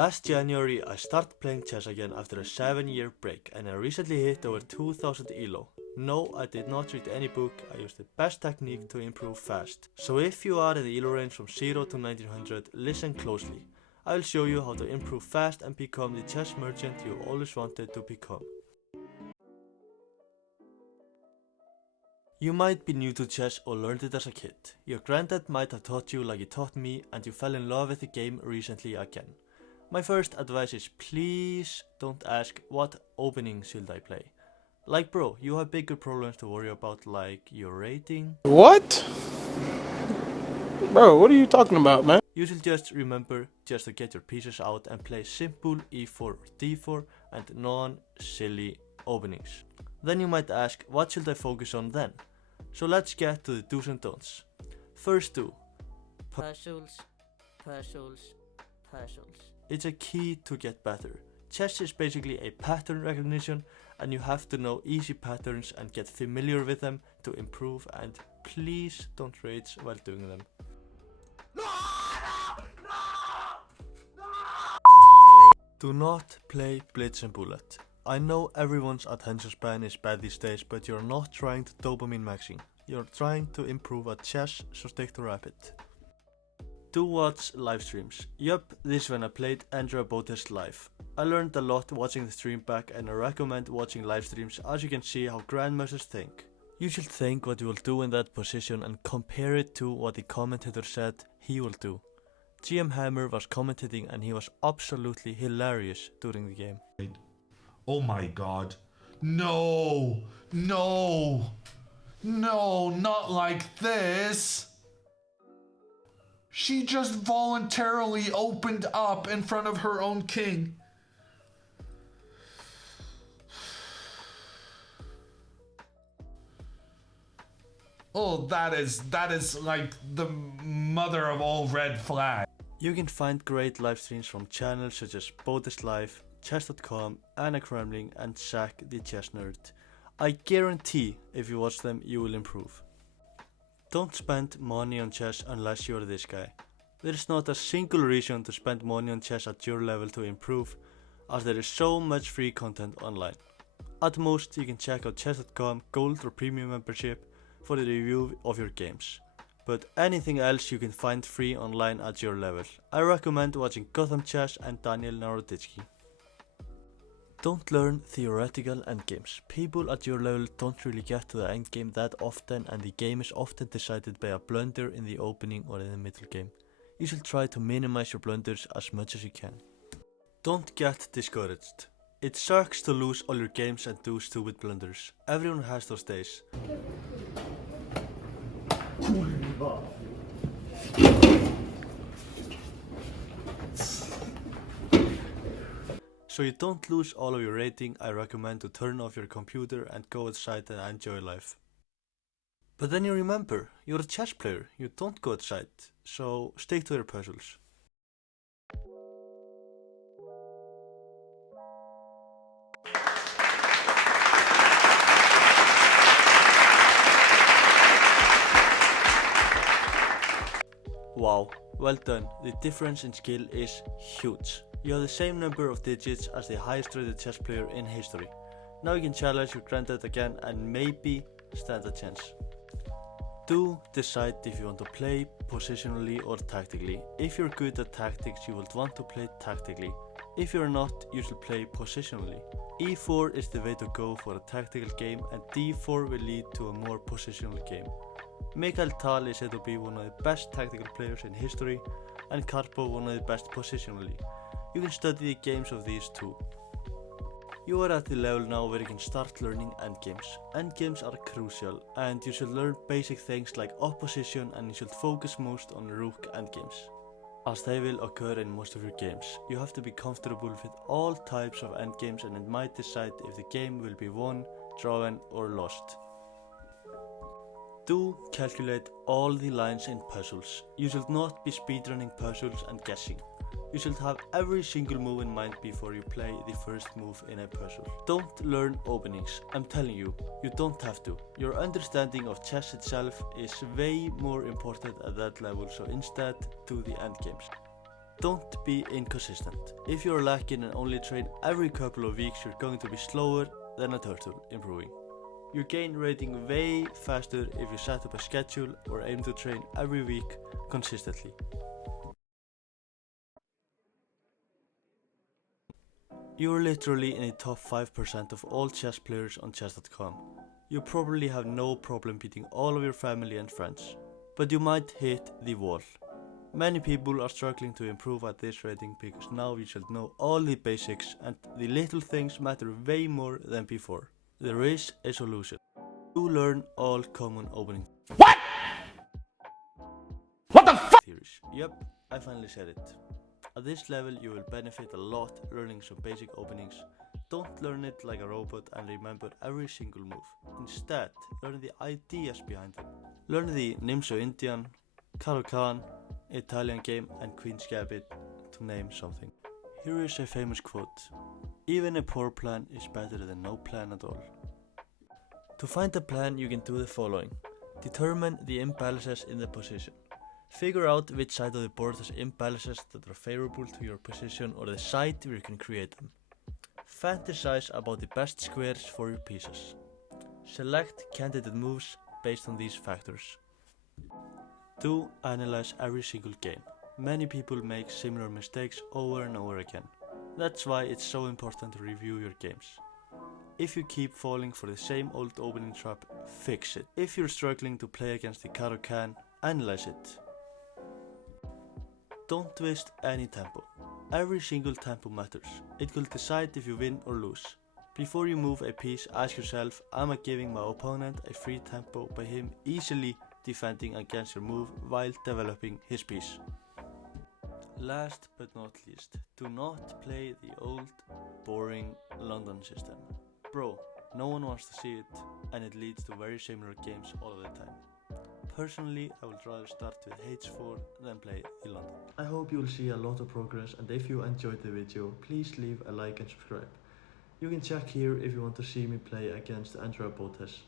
Last January I started playing chess again after a 7-year break and I recently hit over 2000 ELO. No, I did not read any book, I used the best technique to improve fast. So if you are in the ELO range from 0 to 1900, listen closely. I will show you how to improve fast and become the chess merchant you always wanted to become. You might be new to chess or learned it as a kid. Your granddad might have taught you like he taught me and you fell in love with the game recently again. My first advice is please don't ask what opening should I play. Like bro, you have bigger problems to worry about like your rating. What? Bro, what are you talking about, man? You should just remember just to get your pieces out and play simple e4 or d4 and non-silly openings. Then you might ask what should I focus on then? So let's get to the do's and don'ts. First do. Puzzles. It's a key to get better. Chess is basically a pattern recognition and you have to know easy patterns and get familiar with them to improve, and please don't rage while doing them. Do not play Blitz and Bullet. I know everyone's attention span is bad these days, but you're not trying to dopamine maxing. You're trying to improve at chess, so stick to rapid. Do watch live streams. Yup, this when I played Andrea Botes live. I learned a lot watching the stream back and I recommend watching live streams as you can see how grandmasters think. You should think what you will do in that position and compare it to what the commentator said he will do. GM Hammer was commentating and he was absolutely hilarious during the game. Oh my god. No! No! No, not like this! She just voluntarily opened up in front of her own king. Oh, that is like the mother of all red flags. You can find great live streams from channels such as Botes Live, Chess.com, Anna Kremling and Zach the Chess Nerd. I guarantee if you watch them you will improve. Don't spend money on chess unless you're this guy. There is not a single reason to spend money on chess at your level to improve, as there is so much free content online. At most you can check out Chess.com Gold or Premium membership for the review of your games. But anything else you can find free online at your level. I recommend watching Gotham Chess and Daniel Naroditsky. Don't learn theoretical endgames. People at your level don't really get to the endgame that often and the game is often decided by a blunder in the opening or in the middle game. You should try to minimize your blunders as much as you can. Don't get discouraged. It sucks to lose all your games and do stupid blunders. Everyone has those days. So you don't lose all of your rating, I recommend to turn off your computer and go outside and enjoy life. But then you remember, you're a chess player, you don't go outside, so stick to your puzzles. Wow, well done, the difference in skill is huge. You have the same number of digits as the highest rated chess player in history. Now you can challenge your granddad again and maybe stand a chance. Do decide if you want to play positionally or tactically. If you're good at tactics you will want to play tactically. If you're not, you should play positionally. E4 is the way to go for a tactical game and D4 will lead to a more positional game. Mikhail Tal is said to be one of the best tactical players in history and Karpov one of the best positionally. You can study the games of these two. You are at the level now where you can start learning endgames. Endgames are crucial and you should learn basic things like opposition and you should focus most on rook endgames, as they will occur in most of your games. You have to be comfortable with all types of endgames and it might decide if the game will be won, drawn or lost. Do calculate all the lines in puzzles. You should not be speedrunning puzzles and guessing. You should have every single move in mind before you play the first move in a puzzle. Don't learn openings, I'm telling you, you don't have to. Your understanding of chess itself is way more important at that level, so instead do the endgames. Don't be inconsistent. If you're lacking and only train every couple of weeks, you're going to be slower than a turtle improving. You gain rating way faster if you set up a schedule or aim to train every week consistently. You're literally in the top 5% of all chess players on chess.com. You probably have no problem beating all of your family and friends, but you might hit the wall. Many people are struggling to improve at this rating because now you should know all the basics and the little things matter way more than before. There is a solution. You learn all common opening What? What the fuck? theories. Yep, I finally said it. At this level you will benefit a lot learning some basic openings. Don't learn it like a robot and remember every single move. Instead, learn the ideas behind them. Learn the Nimzo Indian, Caro-Kann, Italian game and Queen's Gambit, to name something. Here is a famous quote: "Even a poor plan is better than no plan at all." To find a plan you can do the following. Determine the imbalances in the position. Figure out which side of the board has imbalances that are favorable to your position or the side where you can create them. Fantasize about the best squares for your pieces. Select candidate moves based on these factors. Do analyze every single game. Many people make similar mistakes over and over again. That's why it's so important to review your games. If you keep falling for the same old opening trap, fix it. If you're struggling to play against the Caro-Kann, analyze it. Don't waste any tempo. Every single tempo matters. It will decide if you win or lose. Before you move a piece, ask yourself, am I giving my opponent a free tempo by him easily defending against your move while developing his piece? Last but not least, do not play the old, boring London system. Bro, no one wants to see it, and it leads to very similar games all of the time. Personally, I would rather start with H4 than play the London. I hope you'll see a lot of progress, and if you enjoyed the video, please leave a like and subscribe. You can check here if you want to see me play against Andrea Botes.